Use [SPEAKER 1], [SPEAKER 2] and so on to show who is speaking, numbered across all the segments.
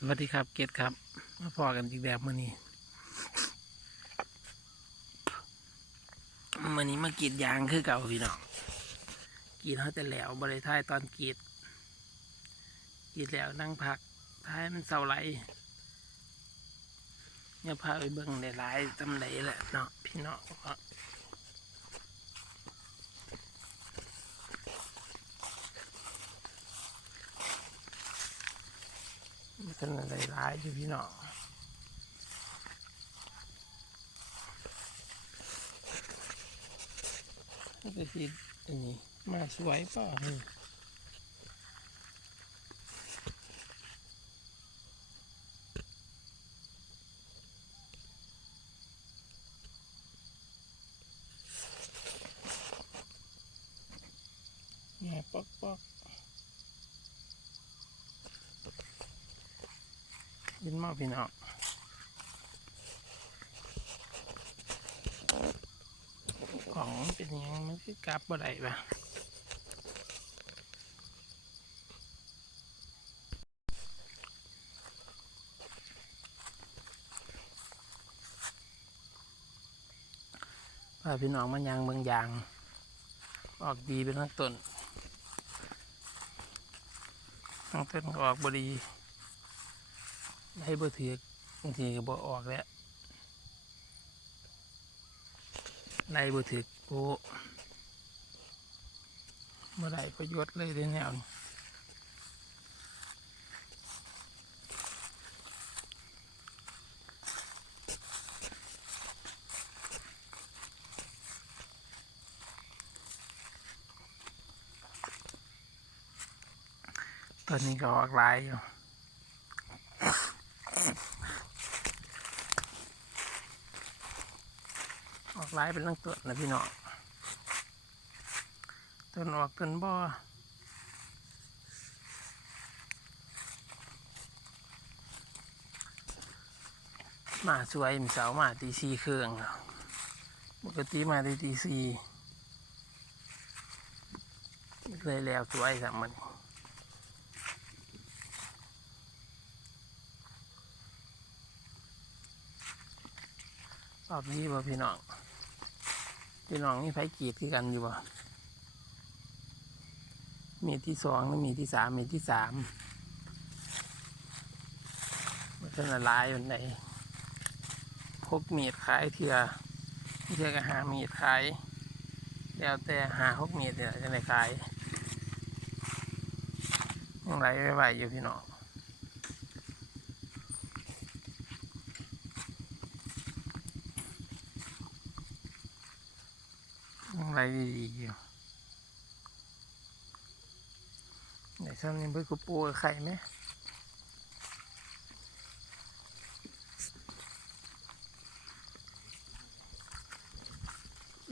[SPEAKER 1] สวัสดีครับเกตครับ มาพอกันอีกแบบมื่อนี้มื่อนี้มากีดยางคือเก่าพี่น้องกีดเขาจะแหล้วบริท้ายตอนกีดกีดแล้วนั่งพักท้ายมันเศร้าไหลเนี่ยพาไปเบิ่งในหลายๆจำไดแหละเนาะพี่น้อง เนาะมันอะไรหลายอยู่พี่น้องนี่ก็คืออันนี้มาสวยป่ะเฮ้ยแง่ปอกปอก ยินมาพี่น้องของเป็นยังไงมันคือกลับบ่ได้ปะพาพี่น้องมันยางเมืองยาง ออกดีเป็นทั้งต้นทั้งต้นก็ออกบดี ให้บ่ถือบางทีก็บ่ออกแล้วไล่บ่ถือกโอ้บ่ได้ประโยชน์เลยเด้แนวนี้ตอนนี้ก็ออกลายอยู่ ออก หลายเป็นตั้งต้นนะพี่น้องต้นออกต้นบ่อมาสวยมีเสามาตีสี่เครื่องปกติมาได้ตีสี่เลยแล้วสวยสักมันรอบนี้บ่พี่น้อง พี่น้องนี่ไผกีดคือกันอยู่บ่มีที่สองแล้วมีที่สามมีที่สามมันเป็นละลายวันไหนพกมีดขายเถื่อเถื่อก็หามีดขายแล้วแต่หาพกมีดเนี่ยจะได้ขายยังไรไว้ไหวอยู่พี่น้อง ยังไรดีอยู่ไหนซ้ำนี่เพื่อกูปูไข่ไหม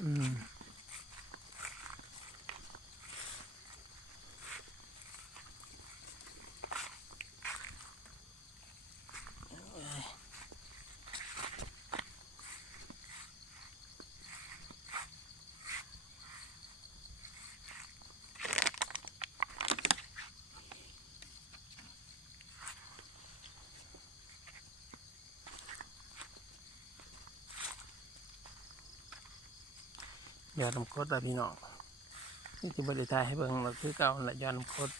[SPEAKER 1] อืม ยอดน้ำกรดอะพี่น้องนี่จะบริทายให้เบิ่งเราคือเก่าละยอดน้ำกรด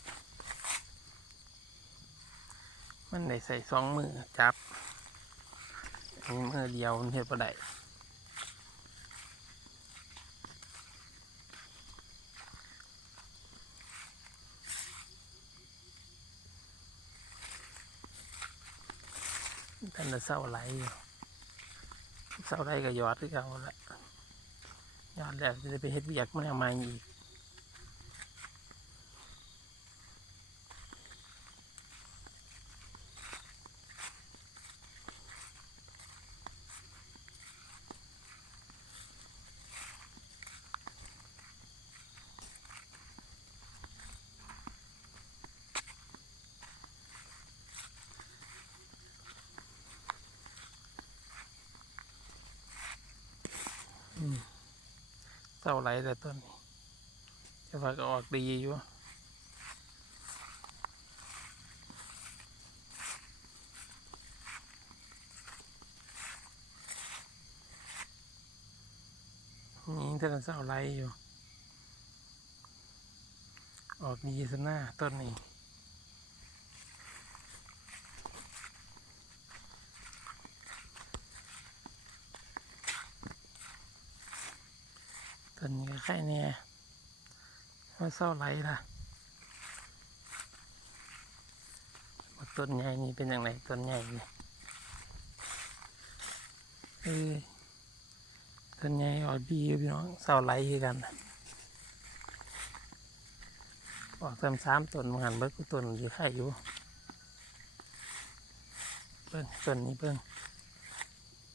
[SPEAKER 1] มันได้ใส่สองมือจับนี่มือเดียวมันเห็ดบ่ได้ท่านจะเศร้าไหลเศร้าไหลก็ยอดคือเก่าละ ยอดแล้วจะได้ไปเฮ็ดเวียกมันเอามาอีก เร้าไหลแต่ต้นจะว่าก็ออกดีอยู่นี่ถ้าเศร้าไหลอยู่ ออกดีสหน้าต้นนี้ นนี้ก็ไข่เนี่ยว่าเศร้าไรล่ะต้นใหญ่นี่เป็นอย่างไรต้นใหญ่นี่เออต้นใหญ่ออกดีพี่น้องเศร้าไรคือกันออกเต็มสามต้นมือนกันเบิกต้นอยู่ไข่อยู่เบิ้งต้นนี้เบิ้ง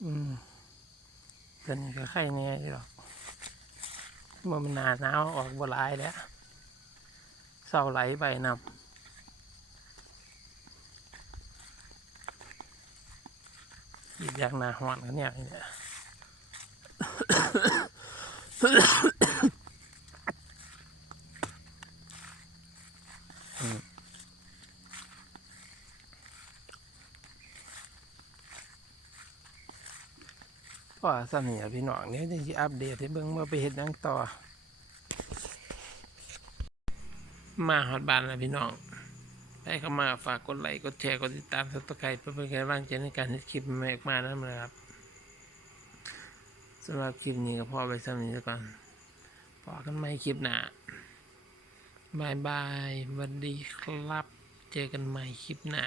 [SPEAKER 1] อืมต้นนี้ก็ไข่เนี่ยหรอก เมื่อมันหนาหนาวออกบหลายแล้วเศร้าไหลไปนำอีกอย่างหนาหอนกันเนี่ยนี่ยอืมะอืมก็สำเนียพี่น้องเนี่ยจะอัปเดตให้เบิ่งว่าไปเห็ดหยังต่อ มาฮอดบ้านแล้วพี่น้องได้เข้ามาฝากกดไลค์กดแชร์กดติดตามสับสไครเพื่อเป็นกำลังใจในการคลิปใหม่ๆออกมานั่นแหละครับสำหรับคลิปนี้ก็พอไปสำนี้แล้วก่อนพอกันใหม่คลิปหน้าบายบายสวัสดีครับ เจอกันใหม่คลิปหน้า